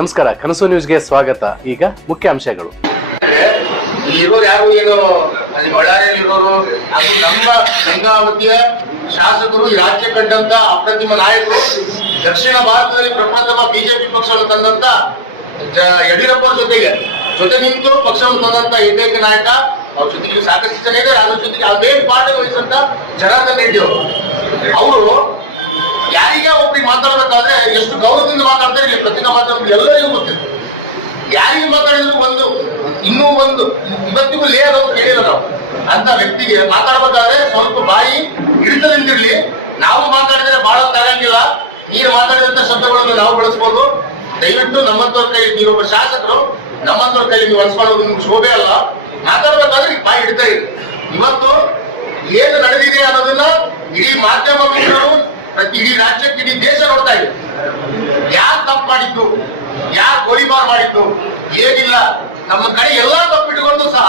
ನಮಸ್ಕಾರ, ಕನಸು ನ್ಯೂಸ್ಗೆ ಸ್ವಾಗತ. ಈಗ ಮುಖ್ಯಾಂಶಗಳು. ಇರೋರು ಯಾರು ಏನು ಅಲ್ಲಿ ಬಳ್ಳಾರಿಯಲ್ಲಿರೋರು ಅದು ನಮ್ಮ ಗಂಗಾವತಿಯ ಶಾಸಕರು, ಈ ರಾಜ್ಯ ಕಂಡಂತ ಅಪ್ರತಿಮ ನಾಯಕರು, ದಕ್ಷಿಣ ಭಾರತದಲ್ಲಿ ಪ್ರಪ್ರಥಮ ಬಿಜೆಪಿ ಪಕ್ಷವನ್ನು ತಂದಂತ ಯಡಿಯೂರಪ್ಪ ಜೊತೆ ನಿಂತು ಪಕ್ಷವನ್ನು ತಂದಂತ ಏಕೈಕ ನಾಯಕ. ಅವ್ರ ಜೊತೆಗೆ ಸಾಕಷ್ಟು ಜನ ಇದೆ. ಅದ್ರ ಜೊತೆಗೆ ಅದೇ ಪಾಠ ವಹಿಸಂತ ಜನಾರ್ದನ್ ರೆಡ್ಡಿ ಅವರು ಯಾರಿಗೆ ಒಬ್ಬರಿಗೆ ಮಾತಾಡ್ಬೇಕಾದ್ರೆ ಎಷ್ಟು ಗೌರವದಿಂದ ಮಾತಾಡ್ತಾರೆ. ಇಲ್ಲಿ ಪತ್ರಿಕಾ ಮಾಧ್ಯಮ ಎಲ್ಲರಿಗೂ ಗೊತ್ತಿದೆ. ಯಾರಿಗೆ ಮಾತಾಡಿದ್ರು ಇನ್ನೂ ಇವತ್ತಿಗೂ ಲೇಯರ್ ಅಂತ ಕೇಳಿಲ್ಲ ನಾವು. ಅಂತ ವ್ಯಕ್ತಿಗೆ ಮಾತಾಡ್ಬೇಕಾದ್ರೆ ಸ್ವಲ್ಪ ಬಾಯಿ ಹಿಡಿತದಿಂದಿರ್ಲಿ. ನಾವು ಮಾತಾಡಿದ್ರೆ ಬಹಳ ಆಗಂಗಿಲ್ಲ. ನೀರು ಮಾತಾಡಿದಂತ ಶಬ್ದಗಳನ್ನು ನಾವು ಬಳಸ್ಬೋದು. ದಯವಿಟ್ಟು ನಮ್ಮಂತವ್ರ ಕೈ, ನೀವೊಬ್ಬ ಶಾಸಕರು, ನಮ್ಮಂತವ್ರ ಕೈ ನೀವು ಅನ್ಸ್ಕೊಳ್ಳೋದು ನಿಮ್ಗೆ ಶೋಭೆ ಅಲ್ಲ. ಮಾತಾಡ್ಬೇಕಾದ್ರೆ ಈಗ ಬಾಯಿ ಹಿಡ್ತಾ ಇದೆ. ಇವತ್ತು ಏನು ನಡೆದಿದೆ ಅನ್ನೋದನ್ನ ಇಡೀ ಮಾಧ್ಯಮ ಮಿತ್ರರು, ಇಡೀ ರಾಜ್ಯಕ್ಕೆ, ಇಡೀ ದೇಶ ನೋಡ್ತಾ ಇದೆ. ಯಾರು ತಪ್ಪು ಮಾಡಿದ್ದು, ಯಾರು ಗೋಲಿಬಾರ್ ಮಾಡಿದ್ದು ಏನಿಲ್ಲ. ನಮ್ಮ ಕಡೆ ಎಲ್ಲಾ ತಪ್ಪಿಟ್ಟುಕೊಂಡು ಸಹ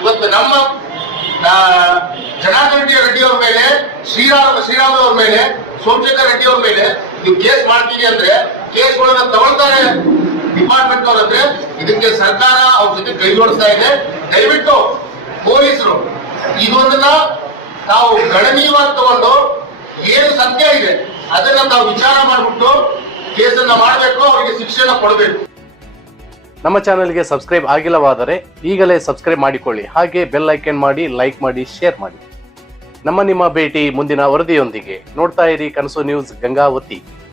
ಇವತ್ತು ನಮ್ಮ ಜನಾರ್ದನ್ ರೆಡ್ಡಿ ಅವ್ರ ಮೇಲೆ, ಶ್ರೀರಾಮುಲು ಅವ್ರ ಮೇಲೆ, ಸೋಮಶೇಖರ್ ರೆಡ್ಡಿ ಅವ್ರ ಮೇಲೆ ನೀವು ಕೇಸ್ ಮಾಡ್ತೀವಿ ಅಂದ್ರೆ ಕೇಸ್ಗಳನ್ನ ತಗೊಳ್ತಾರೆ ಡಿಪಾರ್ಟ್ಮೆಂಟ್ ಅವ್ರಂದ್ರೆ ಇದಕ್ಕೆ ಸರ್ಕಾರ ಅವ್ರ ಜೊತೆ ಕೈ ಜೋಡಿಸ್ತಾ ಇದೆ. ದಯವಿಟ್ಟು ಪೊಲೀಸರು ಇದೊಂದನ್ನ ತಾವು ಗಣನೀಯವಾಗಿ ತಗೊಂಡು ಏನು ಸತ್ಯ ಇದೆ ಅದನ್ನ ತಾವು ವಿಚಾರ ಮಾಡಿಬಿಟ್ಟು ಕೇಸನ್ನ ಮಾಡಬೇಕು, ಅವರಿಗೆ ಶಿಕ್ಷೆಯನ್ನು ಕೊಡಬೇಕು. ನಮ್ಮ ಚಾನೆಲ್ಗೆ ಸಬ್ಸ್ಕ್ರೈಬ್ ಆಗಿಲ್ಲವಾದರೆ ಈಗಲೇ ಸಬ್ಸ್ಕ್ರೈಬ್ ಮಾಡಿಕೊಳ್ಳಿ. ಹಾಗೆ ಬೆಲ್ ಐಕನ್ ಮಾಡಿ, ಲೈಕ್ ಮಾಡಿ, ಶೇರ್ ಮಾಡಿ. ನಿಮ್ಮ ಭೇಟಿ ಮುಂದಿನ ವರದಿಯೊಂದಿಗೆ. ನೋಡ್ತಾ ಇರಿ ಕನಸು ನ್ಯೂಸ್ ಗಂಗಾವತಿ.